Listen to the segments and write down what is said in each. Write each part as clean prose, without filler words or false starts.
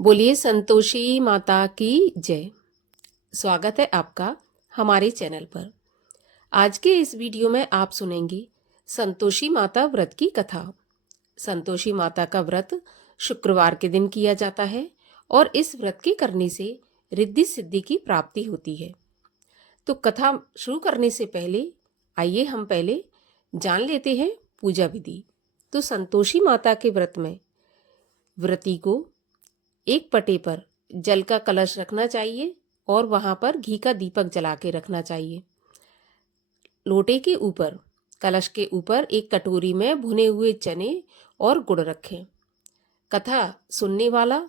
बोलिए संतोषी माता की जय। स्वागत है आपका हमारे चैनल पर। आज के इस वीडियो में आप सुनेंगे संतोषी माता व्रत की कथा। संतोषी माता का व्रत शुक्रवार के दिन किया जाता है और इस व्रत के करने से रिद्धि सिद्धि की प्राप्ति होती है। तो कथा शुरू करने से पहले आइए हम पहले जान लेते हैं पूजा विधि। तो संतोषी माता के व्रत में व्रती को एक पटे पर जल का कलश रखना चाहिए और वहां पर घी का दीपक जला के रखना चाहिए। लोटे के ऊपर, कलश के ऊपर एक कटोरी में भुने हुए चने और गुड़ रखें। कथा सुनने वाला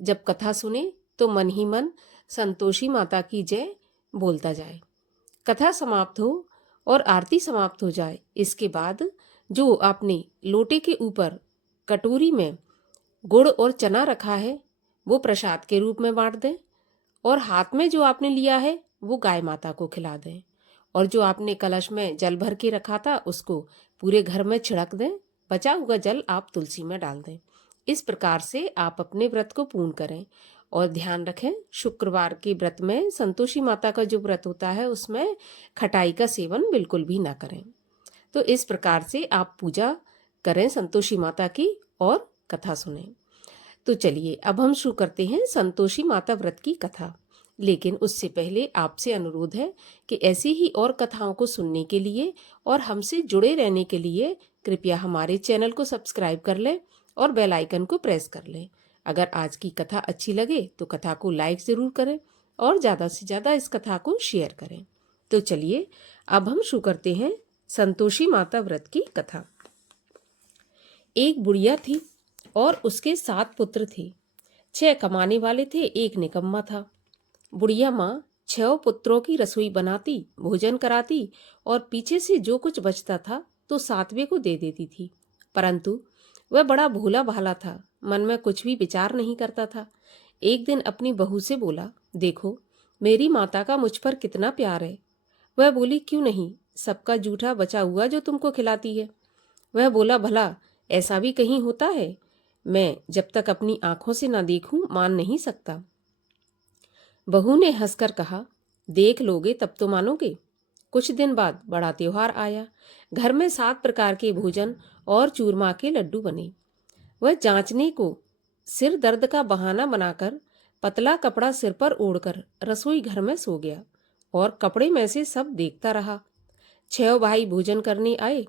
जब कथा सुने तो मन ही मन संतोषी माता की जय बोलता जाए। कथा समाप्त हो और आरती समाप्त हो जाए, इसके बाद जो आपने लोटे के ऊपर कटोरी में गुड़ और चना रखा है वो प्रसाद के रूप में बांट दें और हाथ में जो आपने लिया है वो गाय माता को खिला दें और जो आपने कलश में जल भर के रखा था उसको पूरे घर में छिड़क दें। बचा हुआ जल आप तुलसी में डाल दें। इस प्रकार से आप अपने व्रत को पूर्ण करें और ध्यान रखें शुक्रवार के व्रत में संतोषी माता का जो व्रत होता है उसमें खटाई का सेवन बिल्कुल भी ना करें। तो इस प्रकार से आप पूजा करें संतोषी माता की और कथा सुनें। तो चलिए अब हम शुरू करते हैं संतोषी माता व्रत की कथा। लेकिन उससे पहले आपसे अनुरोध है कि ऐसी ही और कथाओं को सुनने के लिए और हमसे जुड़े रहने के लिए कृपया हमारे चैनल को सब्सक्राइब कर लें और बेल आइकन को प्रेस कर लें। अगर आज की कथा अच्छी लगे तो कथा को लाइक ज़रूर करें और ज़्यादा से ज़्यादा इस कथा को शेयर करें। तो चलिए अब हम शुरू करते हैं संतोषी माता व्रत की कथा। एक बुढ़िया थी और उसके 7 पुत्र थे। 6 कमाने वाले थे, एक निकम्मा था। बुढ़िया माँ 6 पुत्रों की रसोई बनाती, भोजन कराती और पीछे से जो कुछ बचता था तो 7वें को दे देती थी। परंतु वह बड़ा भोला भाला था, मन में कुछ भी विचार नहीं करता था। एक दिन अपनी बहू से बोला, देखो मेरी माता का मुझ पर कितना प्यार है। वह बोली, क्यों नहीं, सबका जूठा बचा हुआ जो तुमको खिलाती है। वह बोला, भला ऐसा भी कहीं होता है? मैं जब तक अपनी आंखों से ना देखूं मान नहीं सकता। बहू ने हंसकर कहा, देख लोगे तब तो मानोगे। कुछ दिन बाद बड़ा त्योहार आया। घर में 7 प्रकार के भोजन और चूरमा के लड्डू बने। वह जांचने को सिर दर्द का बहाना बनाकर पतला कपड़ा सिर पर ओढ़कर रसोई घर में सो गया और कपड़े में से सब देखता रहा। 6 भाई भोजन करने आए।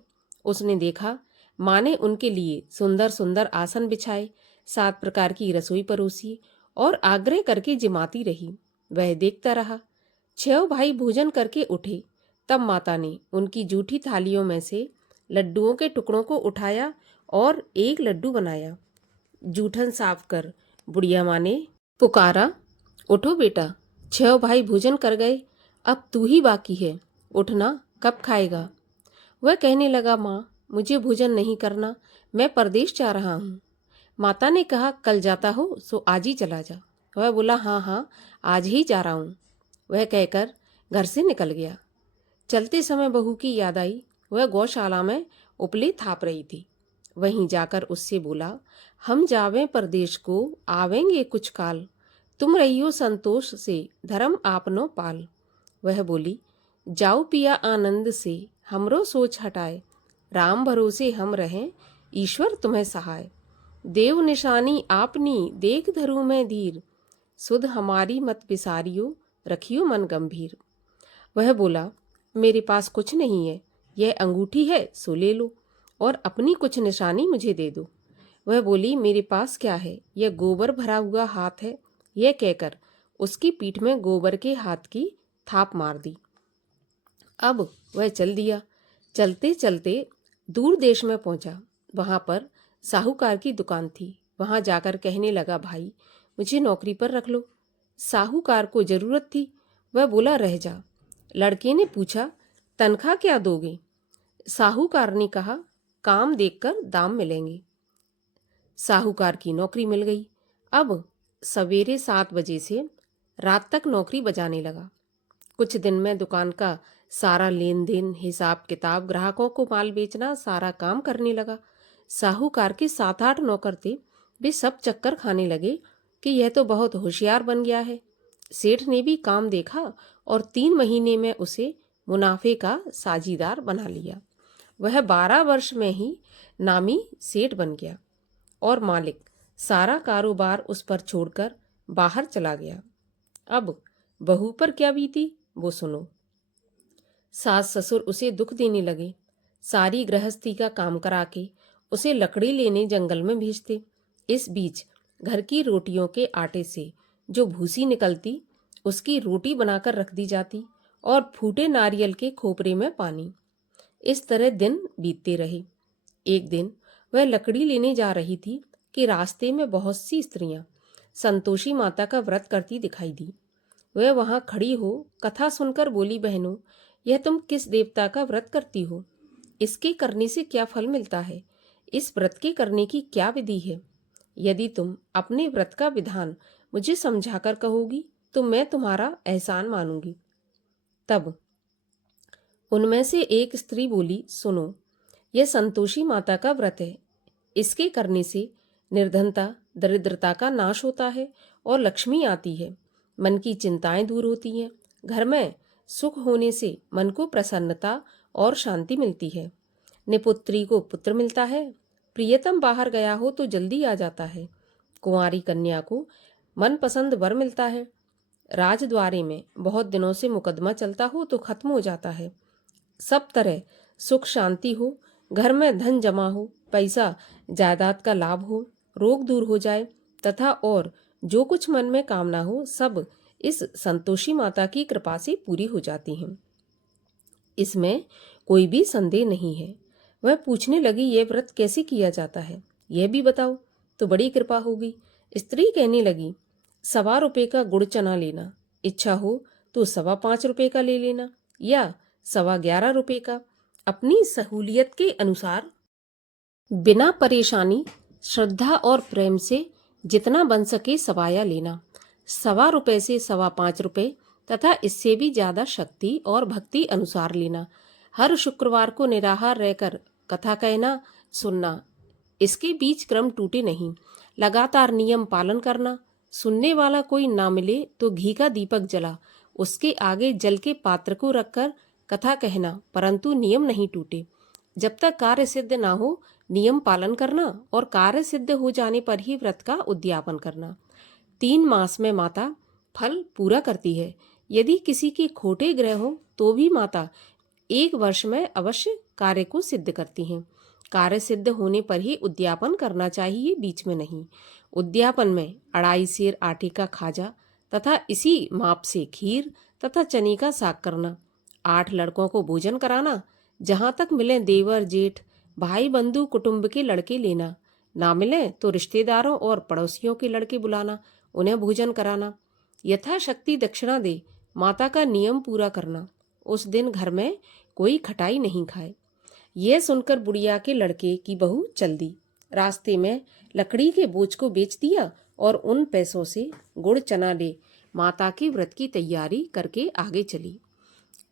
उसने देखा माँ ने उनके लिए सुंदर सुंदर आसन बिछाए, 7 प्रकार की रसोई परोसी और आग्रह करके जिमाती रही। वह देखता रहा। 6 भाई भोजन करके उठे, तब माता ने उनकी जूठी थालियों में से लड्डुओं के टुकड़ों को उठाया और एक लड्डू बनाया। जूठन साफ कर बुढ़िया माँ ने पुकारा, उठो बेटा, 6 भाई भोजन कर गए, अब तू ही बाकी है, उठना, कब खाएगा। वह कहने लगा, माँ मुझे भोजन नहीं करना, मैं परदेश जा रहा हूँ। माता ने कहा, कल जाता हो सो आज ही चला जा। वह बोला, हाँ हाँ आज ही जा रहा हूँ। वह कहकर घर से निकल गया। चलते समय बहू की याद आई। वह गौशाला में उपले थाप रही थी। वहीं जाकर उससे बोला, हम जावें परदेश को, आवेंगे कुछ काल, तुम रहियो संतोष से, धर्म आपनो पाल। वह बोली, जाओ पिया आनंद से, हमरो सोच हटाए, राम भरोसे हम रहें, ईश्वर तुम्हें सहाय। देव निशानी आपनी, देख धरू मैं धीर, सुध हमारी मत बिसारियो, रखियो मन गंभीर। वह बोला, मेरे पास कुछ नहीं है, यह अंगूठी है सो ले लो और अपनी कुछ निशानी मुझे दे दो। वह बोली, मेरे पास क्या है, यह गोबर भरा हुआ हाथ है। यह कहकर उसकी पीठ में गोबर के हाथ की थाप मार दी। अब वह चल दिया। चलते चलते दूर देश में पहुंचा। वहां पर साहूकार की दुकान थी। वहां जाकर कहने लगा, भाई मुझे नौकरी पर रख लो। साहूकार को जरूरत थी। वह बोला, रह जा। लड़के ने पूछा, तनख्वाह क्या दोगे? साहूकार ने कहा, काम देखकर दाम मिलेंगे। साहूकार की नौकरी मिल गई। अब सवेरे 7 बजे से रात तक नौकरी बजाने लगा। कुछ दिन में दुकान का सारा लेन देन, हिसाब किताब, ग्राहकों को माल बेचना, सारा काम करने लगा। साहूकार के 7-8 नौकर थे। वे सब चक्कर खाने लगे कि यह तो बहुत होशियार बन गया है। सेठ ने भी काम देखा और 3 महीने में उसे मुनाफे का साझीदार बना लिया। वह 12 वर्ष में ही नामी सेठ बन गया और मालिक सारा कारोबार उस पर छोड़कर बाहर चला गया। अब बहू पर क्या बीती वो सुनो। सास ससुर उसे दुख देने लगे। सारी गृहस्थी का काम करा के उसे लकड़ी लेने जंगल में भेजते। इस बीच घर की रोटियों के आटे से जो भूसी निकलती उसकी रोटी बनाकर रख दी जाती और फूटे नारियल के खोपरे में पानी। इस तरह दिन बीतते रहे। एक दिन वह लकड़ी लेने जा रही थी कि रास्ते में बहुत सी स्त्रियां संतोषी माता का व्रत करती दिखाई दी। वह वहां खड़ी हो कथा सुनकर बोली, बहनों, यह तुम किस देवता का व्रत करती हो? इसके करने से क्या फल मिलता है? इस व्रत के करने की क्या विधि है? यदि तुम अपने व्रत का विधान मुझे समझाकर कहोगी तो मैं तुम्हारा एहसान मानूंगी। तब उनमें से एक स्त्री बोली, सुनो, यह संतोषी माता का व्रत है। इसके करने से निर्धनता दरिद्रता का नाश होता है और लक्ष्मी आती है। मन की चिंताएं दूर होती हैं। घर में सुख होने से मन को प्रसन्नता और शांति मिलती है। निपुत्री को पुत्र मिलता है। प्रियतम बाहर गया हो तो जल्दी आ जाता है। कुंवारी कन्या को मनपसंद वर मिलता है। राजद्वारे में बहुत दिनों से मुकदमा चलता हो तो खत्म हो जाता है। सब तरह सुख शांति हो, घर में धन जमा हो, पैसा जायदाद का लाभ हो, रोग दूर हो जाए तथा और जो कुछ मन में कामना हो सब इस संतोषी माता की कृपा से पूरी हो जाती हैं। इसमें कोई भी संदेह नहीं है। वह पूछने लगी, यह व्रत कैसे किया जाता है, यह भी बताओ तो बड़ी कृपा होगी। स्त्री कहने लगी, 1.25 रुपये का गुड़ चना लेना, इच्छा हो तो 5.25 रुपये का ले लेना या 11.25 रुपये का, अपनी सहूलियत के अनुसार बिना परेशानी श्रद्धा और प्रेम से जितना बन सके सवाया लेना। 1.25 रुपये से 5.25 रुपये तथा इससे भी ज्यादा शक्ति और भक्ति अनुसार लेना। हर शुक्रवार को निराहार रहकर कथा कहना सुनना। इसके बीच क्रम टूटे नहीं। लगातार नियम पालन करना। सुनने वाला कोई ना मिले तो घी का दीपक जला उसके आगे जल के पात्र को रखकर कथा कहना, परंतु नियम नहीं टूटे। जब तक कार्य सिद्ध ना हो नियम पालन करना और कार्य सिद्ध हो जाने पर ही व्रत का उद्यापन करना। 3 मास में माता फल पूरा करती है। यदि किसी के खोटे ग्रह हो तो भी माता 1 वर्ष में अवश्य कार्य को सिद्ध करती हैं। कार्य सिद्ध होने पर ही उद्यापन करना चाहिए, बीच में नहीं। उद्यापन में 2.5 सेर आटे का खाजा तथा इसी माप से खीर तथा चने का साग करना। 8 लड़कों को भोजन कराना। जहां तक मिले देवर जेठ भाई बंधु कुटुंब के लड़के लेना। ना मिले तो रिश्तेदारों और पड़ोसियों के लड़के बुलाना, उन्हें भोजन कराना। यथाशक्ति दक्षिणा दे माता का नियम पूरा करना। उस दिन घर में कोई खटाई नहीं खाए। यह सुनकर बुढ़िया के लड़के की बहू चल दी। रास्ते में लकड़ी के बोझ को बेच दिया और उन पैसों से गुड़ चना ले माता के व्रत की तैयारी करके आगे चली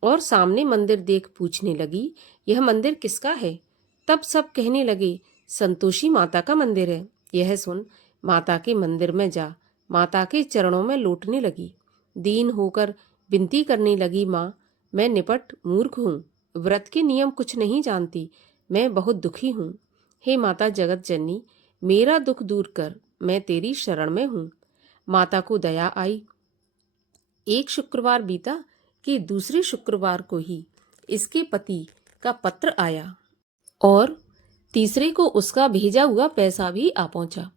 और सामने मंदिर देख पूछने लगी, यह मंदिर किसका है? तब सब कहने लगे, संतोषी माता का मंदिर है। यह सुन माता के मंदिर में जा माता के चरणों में लौटने लगी। दीन होकर विनती करने लगी, माँ, मैं निपट मूर्ख हूँ, व्रत के नियम कुछ नहीं जानती, मैं बहुत दुखी हूँ। हे माता जगत जननी, मेरा दुख दूर कर, मैं तेरी शरण में हूँ। माता को दया आई। एक शुक्रवार बीता कि दूसरे शुक्रवार को ही इसके पति का पत्र आया और तीसरे को उसका भेजा हुआ पैसा भी आ पहुंचा।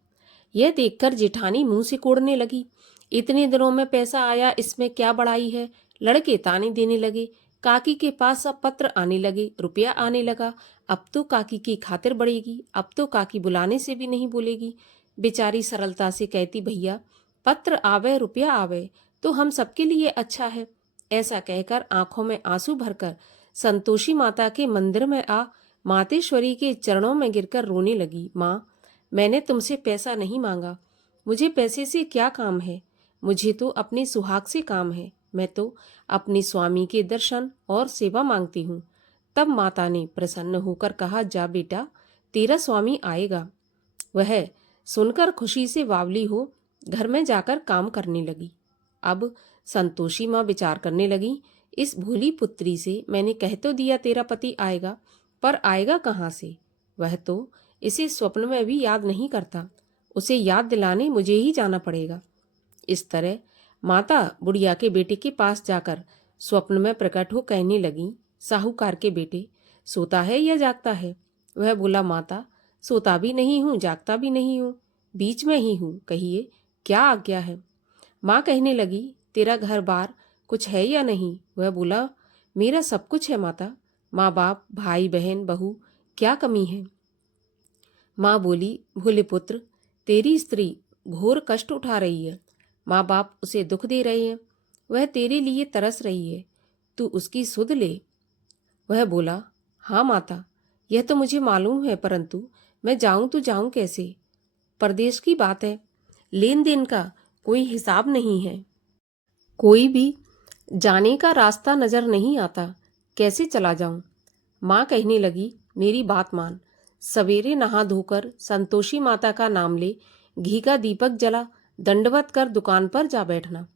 यह देखकर जेठानी मुंह से कोड़ने लगी, इतने दिनों में पैसा आया, इसमें क्या बड़ाई है? लड़के ताने देने लगे। काकी के पास अब पत्र आने लगे, रुपया आने लगा। अब तो काकी की खातिर बढ़ेगी, अब तो काकी बुलाने से भी नहीं बोलेगी। बेचारी सरलता से कहती, भैया पत्र आवे रुपया आवे तो हम सबके लिए अच्छा है। ऐसा कहकर आंखों में आंसू भरकर संतोषी माता के मंदिर में आ मातेश्वरी के चरणों में गिरकर रोने लगी। माँ, मैंने तुमसे पैसा नहीं मांगा, मुझे पैसे से क्या काम है? मुझे तो अपने सुहाग से काम है। मैं तो अपने स्वामी के दर्शन और सेवा मांगती हूँ। तब माता ने प्रसन्न होकर कहा, जा बेटा, तेरा स्वामी आएगा। वह सुनकर खुशी से बावली हो घर में जाकर काम करने लगी। अब संतोषी माँ विचार करने लगी, इस भोली पुत्री से मैंने कह तो दिया तेरा पति आएगा, पर आएगा कहाँ से? वह तो इसे स्वप्न में भी याद नहीं करता। उसे याद दिलाने मुझे ही जाना पड़ेगा। इस तरह माता बुढ़िया के बेटे के पास जाकर स्वप्न में प्रकट हो कहने लगी, साहूकार के बेटे, सोता है या जागता है? वह बोला, माता सोता भी नहीं हूँ, जागता भी नहीं हूँ, बीच में ही हूँ, कहिए क्या आज्ञा है? माँ कहने लगी, तेरा घर बार कुछ है या नहीं? वह बोला, मेरा सब कुछ है माता, माँ बाप भाई बहन बहू, क्या कमी है? माँ बोली, भोले पुत्र, तेरी स्त्री घोर कष्ट उठा रही है। माँ बाप उसे दुख दे रहे हैं, वह तेरे लिए तरस रही है, तू उसकी सुध ले। वह बोला, हाँ माता, यह तो मुझे मालूम है, परंतु मैं जाऊं तो जाऊं कैसे? परदेश की बात है, लेन देन का कोई हिसाब नहीं है, कोई भी जाने का रास्ता नजर नहीं आता, कैसे चला जाऊं? माँ कहने लगी, मेरी बात मान, सवेरे नहा धोकर संतोषी माता का नाम ले, घी का दीपक जला, दंडवत कर दुकान पर जा बैठना।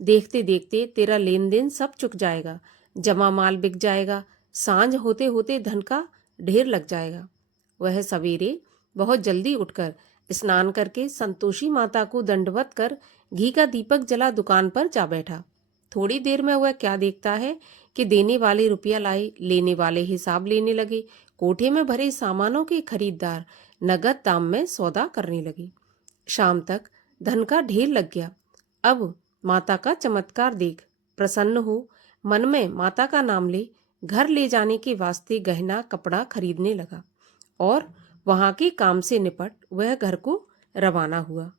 देखते देखते तेरा लेन देन सब चुक जाएगा, जमा माल बिक जाएगा, सांझ होते होते धन का ढेर लग जाएगा। वह सवेरे बहुत जल्दी उठकर स्नान करके संतोषी माता को दंडवत कर घी का दीपक जला दुकान पर जा बैठा। थोड़ी देर में वह क्या देखता है कि देने वाले रुपया लाए, लेने वाले हिसाब लेने लगे, कोठे में भरे सामानों के खरीददार नगद दाम में सौदा करने लगे। शाम तक धन का ढेर लग गया। अब माता का चमत्कार देख प्रसन्न हो, मन में माता का नाम ले, घर ले जाने के वास्ते गहना कपड़ा खरीदने लगा और वहां के काम से निपट वह घर को रवाना हुआ।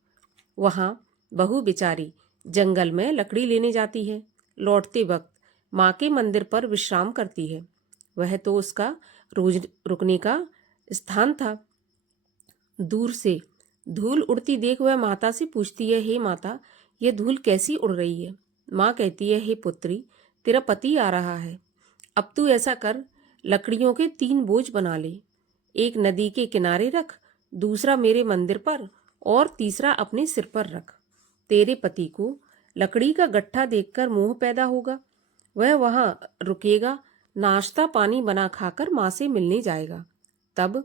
वहां बहू बेचारी जंगल में लकड़ी लेने जाती है, लौटते वक्त माँ के मंदिर पर विश्राम करती है। वह तो उसका रोज रुकने का स्थान था। दूर से धूल उड़ती देख वह माता से पूछती है, हे माता, यह धूल कैसी उड़ रही है? माँ कहती है, हे पुत्री, तेरा पति आ रहा है। अब तू ऐसा कर, लकड़ियों के 3 बोझ बना ले, एक नदी के किनारे रख, दूसरा मेरे मंदिर पर और तीसरा अपने सिर पर रख। तेरे पति को लकड़ी का गट्ठा देखकर मोह पैदा होगा, वह वहां रुकेगा, नाश्ता पानी बना खाकर माँ से मिलने जाएगा। तब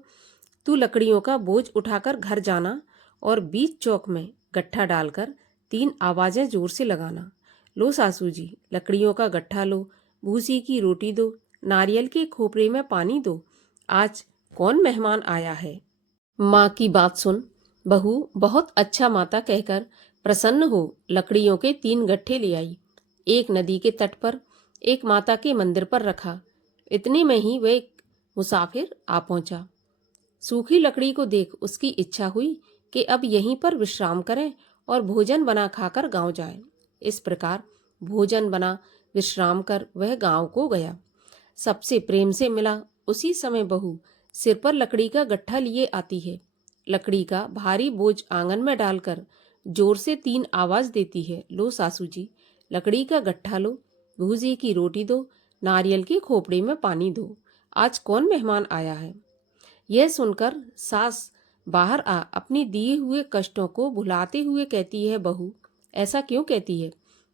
तू लकड़ियों का बोझ उठाकर घर जाना और बीच चौक में गट्ठा डालकर 3 आवाजें जोर से लगाना, लो सासू जी लकड़ियों का गट्ठा लो, भूसी की रोटी दो, नारियल के खोपरे में पानी दो, आज कौन मेहमान आया है? माँ की बात सुन बहू बहुत अच्छा माता कहकर प्रसन्न हो लकड़ियों के 3 गट्ठे ले आई, एक नदी के तट पर, एक माता के मंदिर पर रखा। इतने में ही वह एक मुसाफिर आ पहुंचा। सूखी लकड़ी को देख उसकी इच्छा हुई कि अब यहीं पर विश्राम करें और भोजन बना खाकर गांव जाएं। इस प्रकार भोजन बना विश्राम कर वह गांव को गया। सबसे प्रेम से मिला। उसी समय बहू सिर पर लकड़ी का गट्ठा लिए आती है। लकड़ी का भारी बोझ आंगन में डालकर जोर से 3 आवाज देती है, लो सासू जी लकड़ी का गट्ठा लो, भूजी की रोटी दो, नारियल के खोपड़े में पानी दो, आज कौन मेहमान आया है? यह सुनकर सास बाहर आ अपने दिए हुए कष्टों को भुलाते हुए कहती है, बहू ऐसा क्यों कहती है?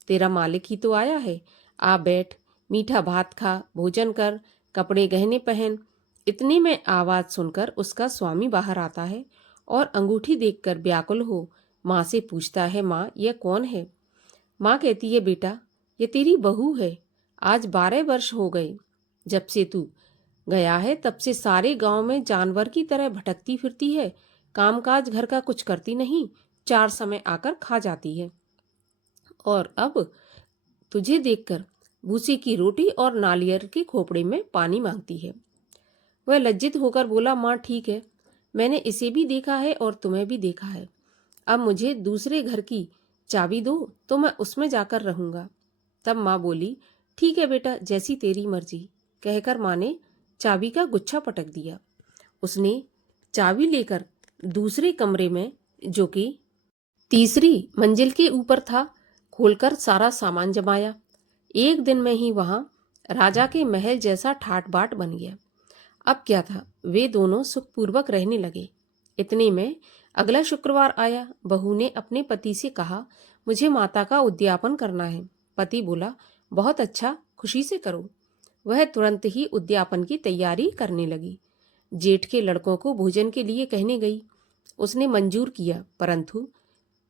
तेरा मालिक ही तो आया है, आ बैठ, मीठा भात खा, भोजन कर, कपड़े गहने पहन। इतने में आवाज सुनकर उसका स्वामी बाहर आता है और अंगूठी देखकर व्याकुल हो माँ से पूछता है, माँ यह कौन है? माँ कहती है, बेटा ये तेरी बहू है, आज 12 वर्ष हो गए जब से तू गया है, तब से सारे गांव में जानवर की तरह भटकती फिरती है, कामकाज घर का कुछ करती नहीं, 4 समय आकर खा जाती है और अब तुझे देखकर भूसी की रोटी और नालियर के खोपड़े में पानी मांगती है। वह लज्जित होकर बोला, माँ ठीक है, मैंने इसे भी देखा है और तुम्हें भी देखा है, अब मुझे दूसरे घर की चाबी दो तो मैं उसमें जाकर रहूंगा। तब माँ बोली, ठीक है बेटा, जैसी तेरी मर्जी, कहकर माँ ने चाबी का गुच्छा पटक दिया। उसने चाबी लेकर दूसरे कमरे में, जो कि तीसरी मंजिल के ऊपर था, खोलकर सारा सामान जमाया। एक दिन में ही वहां राजा के महल जैसा ठाट बाट बन गया। अब क्या था, वे दोनों सुखपूर्वक रहने लगे। इतने में अगला शुक्रवार आया। बहू ने अपने पति से कहा, मुझे माता का उद्यापन करना है। पति बोला, बहुत अच्छा, खुशी से करो। वह तुरंत ही उद्यापन की तैयारी करने लगी। जेठ के लड़कों को भोजन के लिए कहने गई। उसने मंजूर किया, परंतु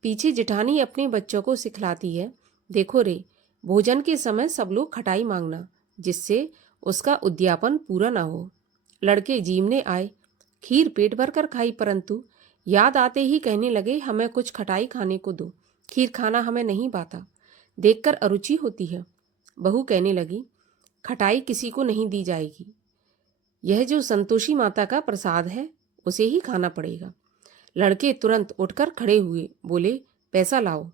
पीछे जेठानी अपने बच्चों को सिखलाती है, देखो रे, भोजन के समय सब लोग खटाई मांगना, जिससे उसका उद्यापन पूरा ना हो। लड़के जीमने आए, खीर पेट भर कर खाई, परंतु याद आते ही कहने लगे, हमें कुछ खटाई खाने को दो, खीर खाना हमें नहीं पाता, देखकर अरुचि होती है। बहू कहने लगी, खटाई किसी को नहीं दी जाएगी, यह जो संतोषी माता का प्रसाद है उसे ही खाना पड़ेगा। लड़के तुरंत उठकर खड़े हुए, बोले, पैसा लाओ।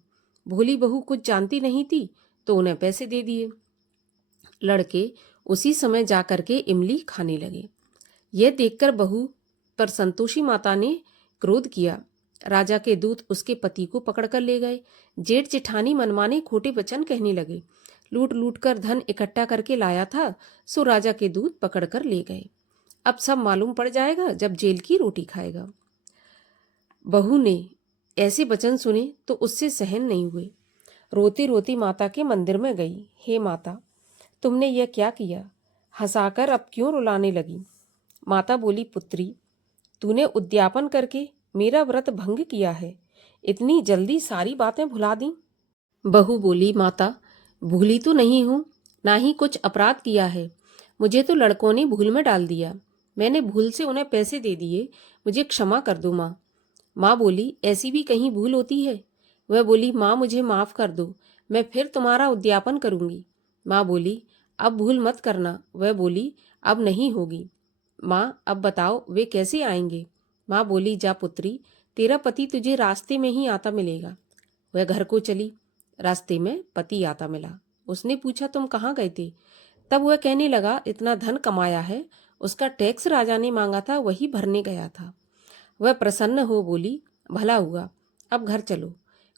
भोली बहू कुछ जानती नहीं थी तो उन्हें पैसे दे दिए। लड़के उसी समय जाकर के इमली खाने लगे। यह देखकर बहू पर संतोषी माता ने क्रोध किया। राजा के दूत उसके पति को पकड़कर ले गए। जेठ जेठानी मनमाने खोटे वचन कहने लगे। लूट लूट कर धन इकट्ठा करके लाया था, सो राजा के दूत पकड़कर ले गए। अब सब मालूम पड़ जाएगा जब जेल की रोटी खाएगा। बहू ने ऐसे वचन सुने तो उससे सहन नहीं हुए। रोती रोती माता के मंदिर में गई। हे माता, तुमने यह क्या किया? हंसाकर अब क्यों रुलाने लगी? माता बोली, पुत्री, तूने उद्यापन करके मेरा व्रत भंग किया है, इतनी जल्दी सारी बातें भुला दी। बहू बोली, माता, भूली तो नहीं हूँ, ना ही कुछ अपराध किया है। मुझे तो लड़कों ने भूल में डाल दिया, मैंने भूल से उन्हें पैसे दे दिए, मुझे क्षमा कर दो माँ। माँ बोली, ऐसी भी कहीं भूल होती है? वह बोली, माँ मुझे माफ़ कर दो, मैं फिर तुम्हारा उद्यापन करूँगी। माँ बोली, अब भूल मत करना। वह बोली, अब नहीं होगी। माँ, अब बताओ वे कैसे आएंगे? माँ बोली, जा पुत्री, तेरा पति तुझे रास्ते में ही आता मिलेगा। वह घर को चली। रास्ते में पति आता मिला। उसने पूछा, तुम कहाँ गए थे? तब वह कहने लगा, इतना धन कमाया है, उसका टैक्स राजा ने मांगा था, वही भरने गया था। वह प्रसन्न हो बोली, भला हुआ, अब घर चलो।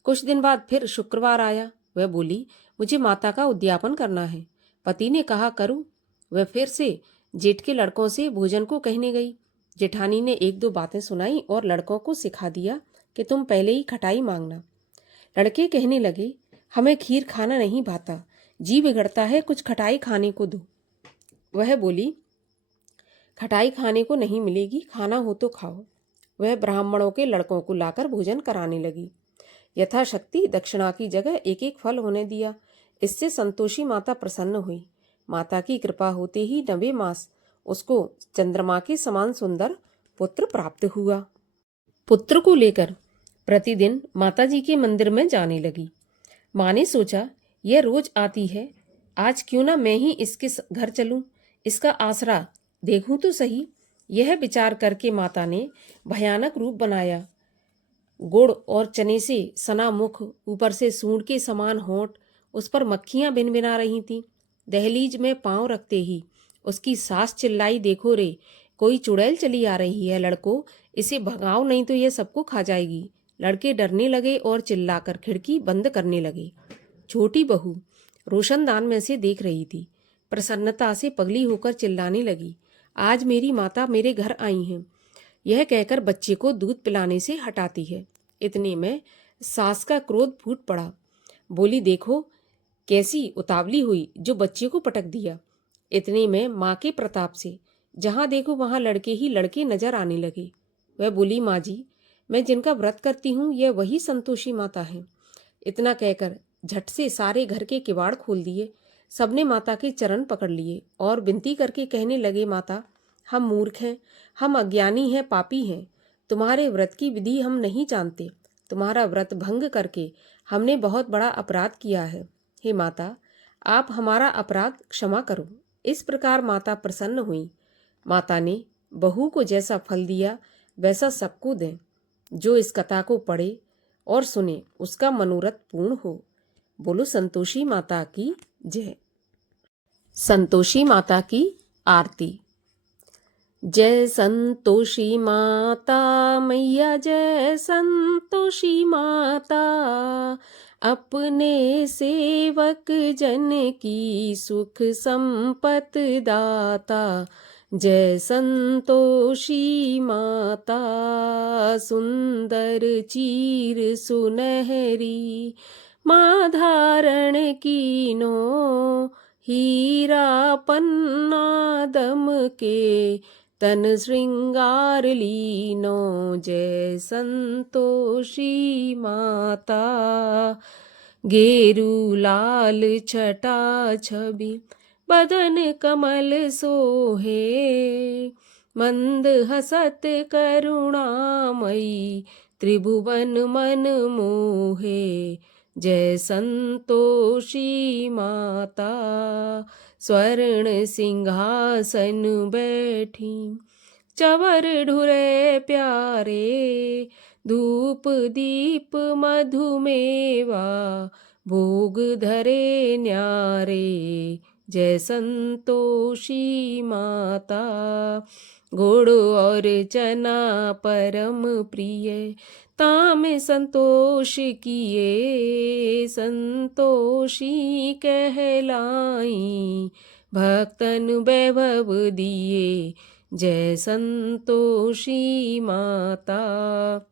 कुछ दिन बाद फिर शुक्रवार आया। वह बोली, मुझे माता का उद्यापन करना है। पति ने कहा, करो। वह फिर से जेठ के लड़कों से भोजन को कहने गई। जेठानी ने एक दो बातें सुनाई और लड़कों को सिखा दिया कि तुम पहले ही खटाई मांगना। लड़के कहने लगे, हमें खीर खाना नहीं भाता, जी बिगड़ता है, कुछ खटाई खाने को दो। वह बोली, खटाई खाने को नहीं मिलेगी, खाना हो तो खाओ। वह ब्राह्मणों के लड़कों को लाकर भोजन कराने लगी। यथाशक्ति दक्षिणा की जगह एक एक फल होने दिया। इससे संतोषी माता प्रसन्न हुई। माता की कृपा होते ही 9वें मास उसको चंद्रमा के समान सुंदर पुत्र प्राप्त हुआ। पुत्र को लेकर प्रतिदिन माताजी के मंदिर में जाने लगी। माँ ने सोचा, यह रोज आती है, आज क्यों ना मैं ही इसके घर चलूं, इसका आसरा देखूं तो सही। यह विचार करके माता ने भयानक रूप बनाया। गुड़ और चने से सना मुख, ऊपर से सूंड के समान होंठ, उस पर मक्खियां भिनभिना रही थीं। दहलीज में पांव रखते ही उसकी सास चिल्लाई, देखो रे, कोई चुड़ैल चली आ रही है, लड़को इसे भगाओ, नहीं तो यह सबको खा जाएगी। लड़के डरने लगे और चिल्लाकर खिड़की बंद करने लगे। छोटी बहू रोशनदान में से देख रही थी। प्रसन्नता से पगली होकर चिल्लाने लगी, आज मेरी माता मेरे घर आई हैं। यह कहकर बच्चे को दूध पिलाने से हटाती है। इतने में सास का क्रोध फूट पड़ा। बोली, देखो कैसी उतावली हुई जो बच्चे को पटक दिया। इतने में माँ के प्रताप से जहाँ देखो वहाँ लड़के ही लड़के नजर आने लगे। वह बोली, माँ जी, मैं जिनका व्रत करती हूँ यह वही संतोषी माता है। इतना कहकर झट से सारे घर के किवाड़ खोल दिए। सबने माता के चरण पकड़ लिए और विनती करके कहने लगे, माता, हम मूर्ख हैं, हम अज्ञानी हैं, पापी हैं, तुम्हारे व्रत की विधि हम नहीं जानते। तुम्हारा व्रत भंग करके हमने बहुत बड़ा अपराध किया है। हे माता, आप हमारा अपराध क्षमा करो। इस प्रकार माता प्रसन्न हुई। माता ने बहू को जैसा फल दिया वैसा सबको दें। जो इस कथा को पढ़े और सुने उसका मनोरथ पूर्ण हो। बोलो संतोषी माता की जय। संतोषी माता की आरती। जय संतोषी माता मैया, जय संतोषी माता, अपने सेवक जन की सुख संपत दाता। जय संतोषी माता, सुंदर चीर सुनहरी, माँ धारण कीनो, हीरा पन्ना दम के, तन श्रृंगार लीनो। जय संतोषी माता, गेरू लाल छटा छवि, बदन कमल सोहे, मंद हसत करुणामयी, त्रिभुवन मन मोहे। जय संतोषी माता, स्वर्ण सिंहासन बैठी, चवर ढुरे प्यारे, धूप दीप मधुमेवा, भोग धरे न्यारे। जय संतोषी माता, गुड़ और चना परम प्रिय, ताम संतोष किए, संतोषी कहलाई, भक्तन वैभव दिए। जय संतोषी माता,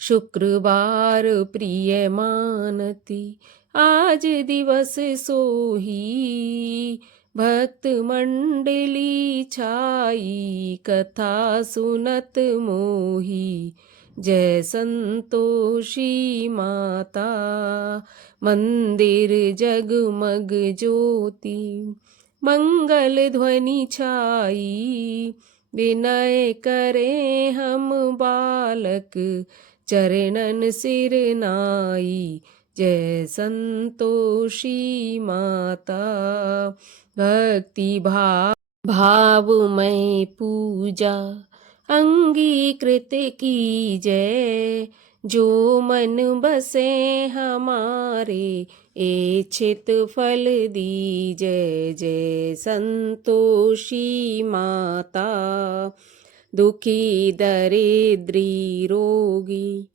शुक्रवार प्रिय मानती, आज दिवस सोही, भक्त मंडली छाई, कथा सुनत मोही। जय संतोषी माता, मंदिर जगमग ज्योति, मंगल ध्वनि छाई, विनय करे हम बालक, चरणन सिर नाई। जय संतोषी माता, भक्ति भावमय पूजा, अंगीकृत की जय, जो मन बसे हमारे, इच्छित फल दी। जय जय संतोषी माता, दुखी दरिद्री रोगी,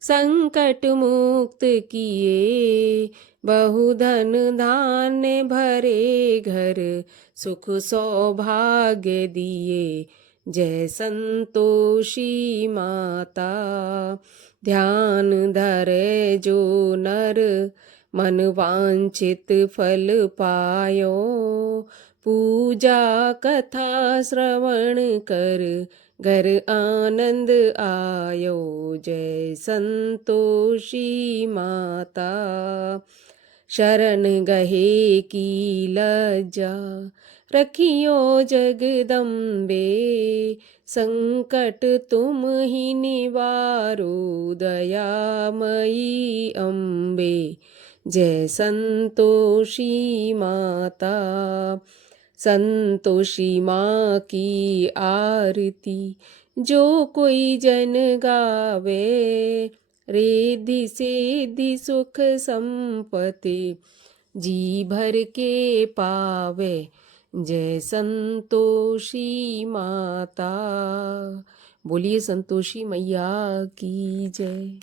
संकट मुक्त किए, बहुधन धान्य भरे घर, सुख सौभाग्य दिए। जय संतोषी माता, ध्यान धरे जो नर, मन वांछित फल पायो, पूजा कथा श्रवण कर, घर आनंद आयो। जय संतोषी माता, शरण गहे की लज्जा, रखियो जगदम्बे, संकट तुम ही निवारो, दयामयी अम्बे। जय संतोषी माता, संतोषी माँ की आरती, जो कोई जन गावे, रिद्धि सिद्धि सुख संपत्ति, जी भर के पावे। जय संतोषी माता, बोलिए संतोषी मैया की जय।